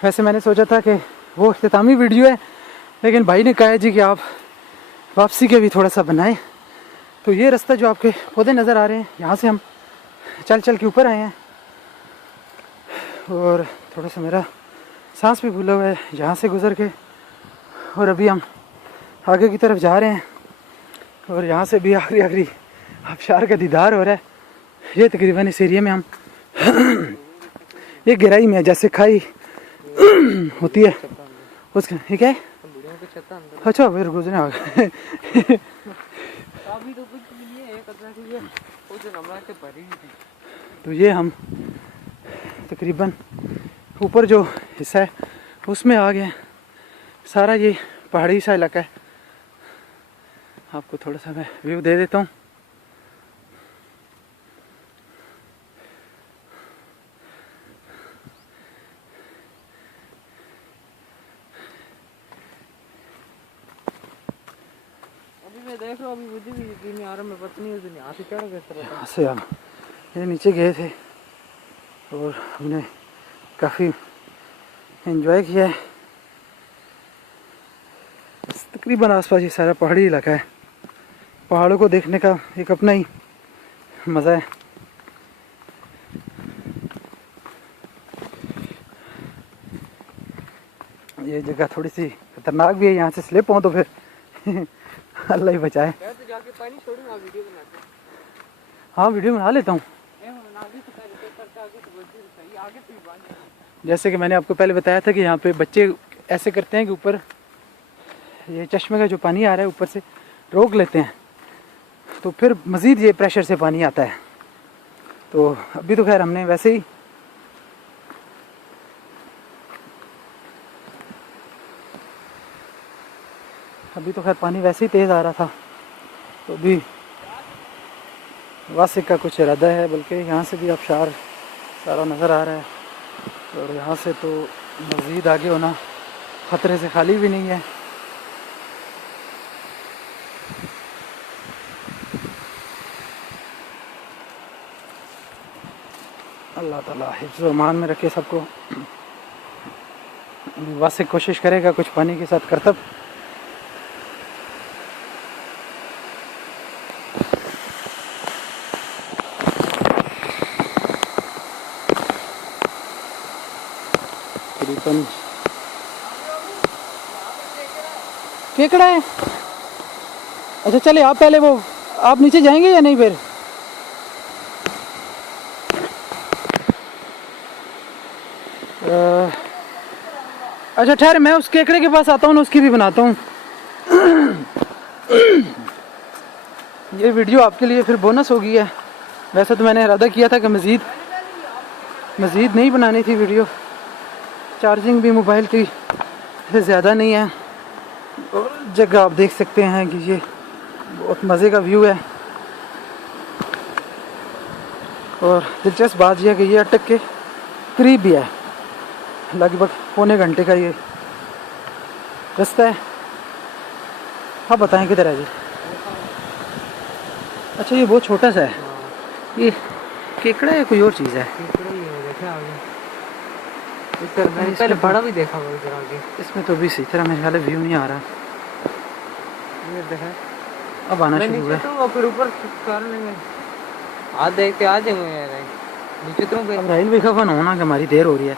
वैसे मैंने सोचा था कि वो इख्तितामी वीडियो है, लेकिन भाई ने कहा है जी कि आप वापसी के भी थोड़ा सा बनाएं। तो ये रास्ता जो आपके पौधे नज़र आ रहे हैं, यहाँ से हम चल चल के ऊपर आए हैं और थोड़ा सा मेरा सांस भी फूला हुआ है यहाँ से गुज़र के। और अभी हम आगे की तरफ जा रहे हैं और यहाँ से भी आखिरी आखिरी आबशार का दीदार हो रहा है। ये तकरीबन इस एरिया में हम ये गहराई में जैसे खाई होती है उसका, ठीक है। अच्छा फिर गुजरे आ गए। तो ये हम तकरीबन ऊपर जो हिस्सा है उसमें आ गए। सारा ये पहाड़ी सा इलाका है। आपको थोड़ा सा मैं व्यू दे देता हूँ। देख लो, अभी बुद्धि भी यकीन नहीं आ रहा, मैं पता नहीं उस दिन यहाँ से चढ़ गए थे। यहाँ से हम ये नीचे गए थे और हमने काफ़ी एंजॉय किया है। तकरीबन आसपास ये सारा पहाड़ी इलाका है। पहाड़ों को देखने का एक अपना ही मज़ा है। ये जगह थोड़ी सी खतरनाक भी है, यहाँ से स्लिप हो तो फिर अल्लाह ही बचाए। तो जाके पानी छोड़ूंगा, वीडियो बनाते हैं। हाँ वीडियो बना लेता हूँ। जैसे कि मैंने आपको पहले बताया था कि यहाँ पे बच्चे ऐसे करते हैं कि ऊपर ये चश्मे का जो पानी आ रहा है ऊपर से रोक लेते हैं, तो फिर मज़ीद ये प्रेशर से पानी आता है। तो अभी तो खैर हमने वैसे ही पानी वैसे ही तेज़ आ रहा था। तो अभी वासिक का कुछ इरादा है, बल्कि यहाँ से भी आबशार सारा नज़र आ रहा है और यहाँ से तो मज़ीद आगे होना ख़तरे से खाली भी नहीं है। अल्लाह ताला हिफ्ज़ व अमान में रखे सबको। वासिक कोशिश करेगा कुछ पानी के साथ करतब। केकड़ा है। अच्छा चले आप पहले, वो आप नीचे जाएंगे या नहीं फिर? अच्छा ठहर, मैं उस केकड़े के पास आता हूँ ना, उसकी भी बनाता हूँ। ये वीडियो आपके लिए फिर बोनस हो गई है। वैसे तो मैंने इरादा किया था कि मज़ीद नहीं बनानी थी वीडियो। चार्जिंग भी मोबाइल की ज़्यादा नहीं है और जगह आप देख सकते हैं कि ये बहुत मज़े का व्यू है। और दिलचस्प बात यह है कि ये अटक के करीब भी है, लगभग पौने घंटे का ये रास्ता है। आप बताएं किधर है जी? अच्छा ये बहुत छोटा सा है। ये केकड़ा है कोई और चीज़ है? पहले बड़ा भी देखा हुआ इधर आगे। इसमें तो भी सही तरह मेरे ख्याल व्यू नहीं आ रहा। ये देखा, अब आना शुरू हुआ है। तो फिर ऊपर कर लेंगे, आज देख के आ जाएंगे यार नीचे तो। अब राइल भी खफन होना कि हमारी देर हो रही है।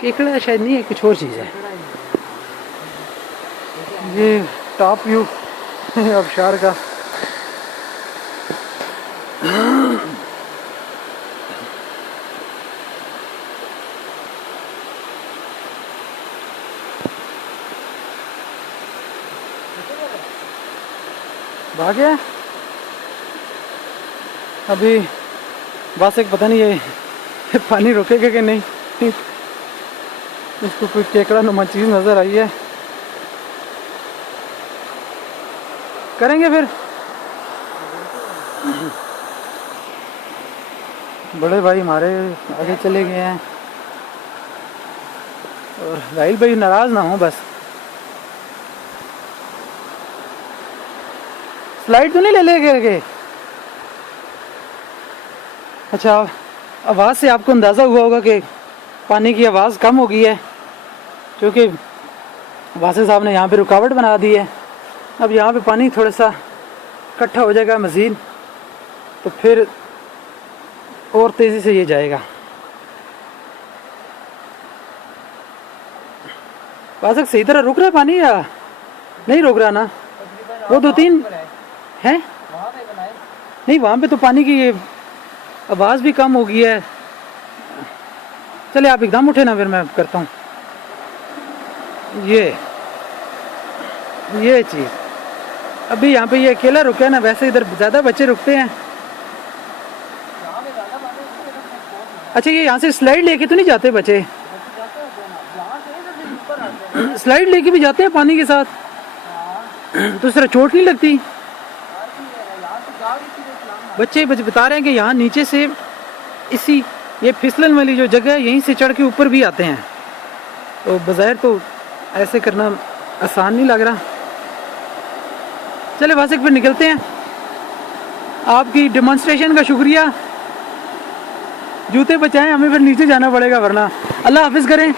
केकड़ा शायद नहीं है, कुछ और चीज़ है। ये टॉप व्यू आबशार का। भागे अभी बस एक पता नहीं ये पानी रोकेगा कि नहीं। इसको कोई केकड़ा नुमा चीज़ नज़र आई है। करेंगे फिर। बड़े भाई हमारे आगे चले गए हैं और राहिल भाई नाराज़ ना हो बस। स्लाइड तो नहीं ले गए? अच्छा आवाज़ से आपको अंदाज़ा हुआ होगा कि पानी की आवाज़ कम हो गई है, क्योंकि वासिफ साहब ने यहाँ पे रुकावट बना दी है। अब यहाँ पे पानी थोड़ा सा इकट्ठा हो जाएगा मज़ीद, तो फिर और तेज़ी से ये जाएगा। वासिफ सही तरह रुक रहा है पानी या नहीं रुक रहा ना? वो 2-3 है वहाँ पे बनाए। नहीं, वहाँ पे तो पानी की ये आवाज़ भी कम हो गई है। चले आप एकदम उठे ना, फिर मैं करता हूँ ये चीज़। अभी यहाँ पे ये अकेला रुका है ना, वैसे इधर ज़्यादा बच्चे रुकते हैं। यहाँ पे ज़्यादा पानी उसके तरफ से बहुत है। अच्छा, ये यहाँ से स्लाइड लेके तो नहीं जाते बच्चे? बच्चे जाते हैं ना, यहाँ से इधर से ऊपर आते हैं। स्लाइड लेके भी जाते हैं पानी के साथ, हाँ, तो इस तरह चोट नहीं लगती? यहाँ से जा भी सीधे इस्लाम बच्चे बता रहे हैं कि यहाँ नीचे से इसी ये फिसलन वाली जो जगह है यहीं से चढ़ के ऊपर भी आते हैं। तो बज़ाहिर तो ऐसे करना आसान नहीं लग रहा। चले वासिक फिर निकलते हैं। आपकी डेमोन्स्ट्रेशन का शुक्रिया। जूते बचाएं, हमें फिर नीचे जाना पड़ेगा वरना। अल्लाह हाफिज़ करें।